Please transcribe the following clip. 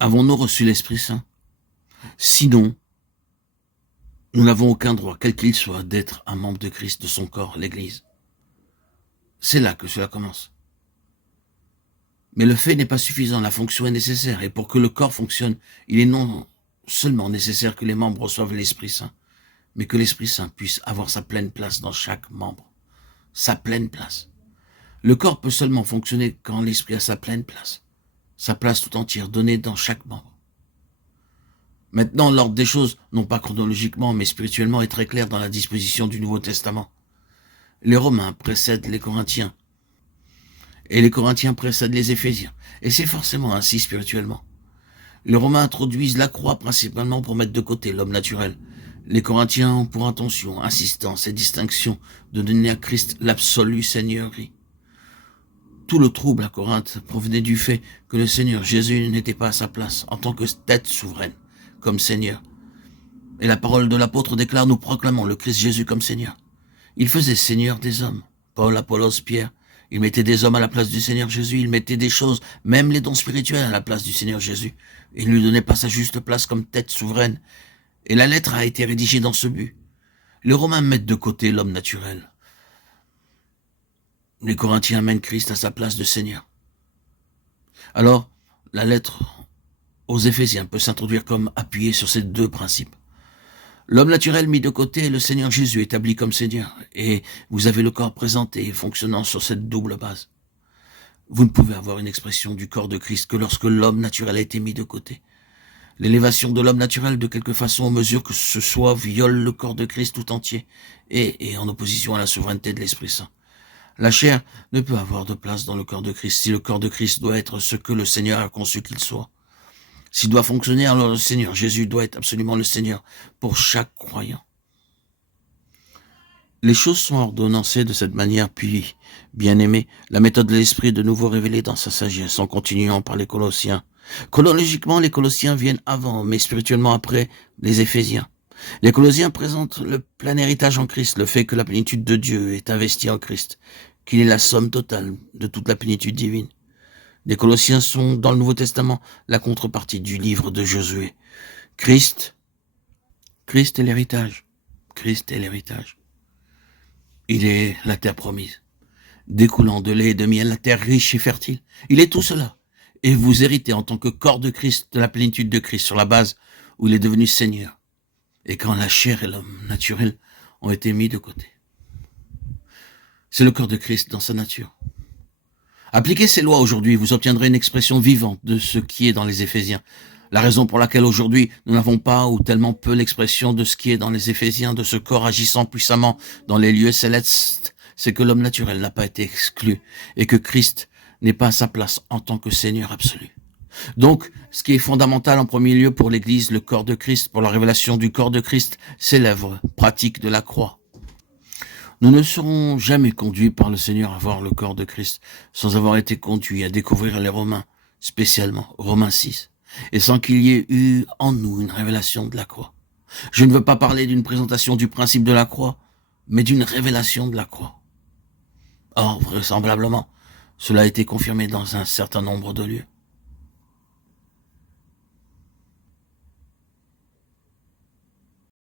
Avons-nous reçu l'Esprit Saint? Sinon, nous n'avons aucun droit, quel qu'il soit, d'être un membre de Christ, de son corps, l'Église. C'est là que cela commence. Mais le fait n'est pas suffisant, la fonction est nécessaire, et pour que le corps fonctionne, il est non seulement nécessaire que les membres reçoivent l'Esprit Saint, mais que l'Esprit Saint puisse avoir sa pleine place dans chaque membre. Sa pleine place. Le corps peut seulement fonctionner quand l'Esprit a sa pleine place. Sa place tout entière donnée dans chaque membre. Maintenant, l'ordre des choses, non pas chronologiquement, mais spirituellement, est très clair dans la disposition du Nouveau Testament. Les Romains précèdent les Corinthiens, et les Corinthiens précèdent les Éphésiens, et c'est forcément ainsi spirituellement. Les Romains introduisent la croix principalement pour mettre de côté l'homme naturel. Les Corinthiens ont pour intention, insistance et distinction de donner à Christ l'absolue seigneurie. Tout le trouble à Corinthe provenait du fait que le Seigneur Jésus n'était pas à sa place en tant que tête souveraine, comme Seigneur. Et la parole de l'apôtre déclare: nous proclamons le Christ Jésus comme Seigneur. Il faisait Seigneur des hommes. Paul, Apollos, Pierre, il mettait des hommes à la place du Seigneur Jésus, il mettait des choses, même les dons spirituels, à la place du Seigneur Jésus. Il ne lui donnait pas sa juste place comme tête souveraine. Et la lettre a été rédigée dans ce but. Les Romains mettent de côté l'homme naturel. Les Corinthiens amènent Christ à sa place de Seigneur. Alors, la lettre aux Éphésiens peut s'introduire comme appuyée sur ces deux principes. L'homme naturel mis de côté et le Seigneur Jésus établi comme Seigneur. Et vous avez le corps présenté et fonctionnant sur cette double base. Vous ne pouvez avoir une expression du corps de Christ que lorsque l'homme naturel a été mis de côté. L'élévation de l'homme naturel, de quelque façon, en mesure que ce soit, viole le corps de Christ tout entier et en opposition à la souveraineté de l'Esprit Saint. La chair ne peut avoir de place dans le corps de Christ si le corps de Christ doit être ce que le Seigneur a conçu qu'il soit. S'il doit fonctionner, alors le Seigneur Jésus doit être absolument le Seigneur pour chaque croyant. Les choses sont ordonnancées de cette manière, puis, bien-aimés, la méthode de l'Esprit est de nouveau révélée dans sa sagesse, en continuant par les Colossiens. Chronologiquement, les Colossiens viennent avant, mais spirituellement après les Éphésiens. Les Colossiens présentent le plein héritage en Christ, le fait que la plénitude de Dieu est investie en Christ, qu'il est la somme totale de toute la plénitude divine. Les Colossiens sont, dans le Nouveau Testament, la contrepartie du livre de Josué. Christ est l'héritage. Christ est l'héritage. Il est la terre promise, découlant de lait et de miel, la terre riche et fertile. Il est tout cela. Et vous héritez en tant que corps de Christ de la plénitude de Christ sur la base où il est devenu Seigneur. Et quand la chair et l'homme naturel ont été mis de côté. C'est le corps de Christ dans sa nature. Appliquez ces lois aujourd'hui, vous obtiendrez une expression vivante de ce qui est dans les Éphésiens. La raison pour laquelle aujourd'hui nous n'avons pas ou tellement peu l'expression de ce qui est dans les Éphésiens, de ce corps agissant puissamment dans les lieux célestes, c'est que l'homme naturel n'a pas été exclu et que Christ n'est pas à sa place en tant que Seigneur absolu. Donc, ce qui est fondamental en premier lieu pour l'Église, le corps de Christ, pour la révélation du corps de Christ, c'est l'œuvre pratique de la croix. Nous ne serons jamais conduits par le Seigneur à voir le corps de Christ sans avoir été conduits à découvrir les Romains, spécialement Romains 6, et sans qu'il y ait eu en nous une révélation de la croix. Je ne veux pas parler d'une présentation du principe de la croix, mais d'une révélation de la croix. Or, vraisemblablement, cela a été confirmé dans un certain nombre de lieux.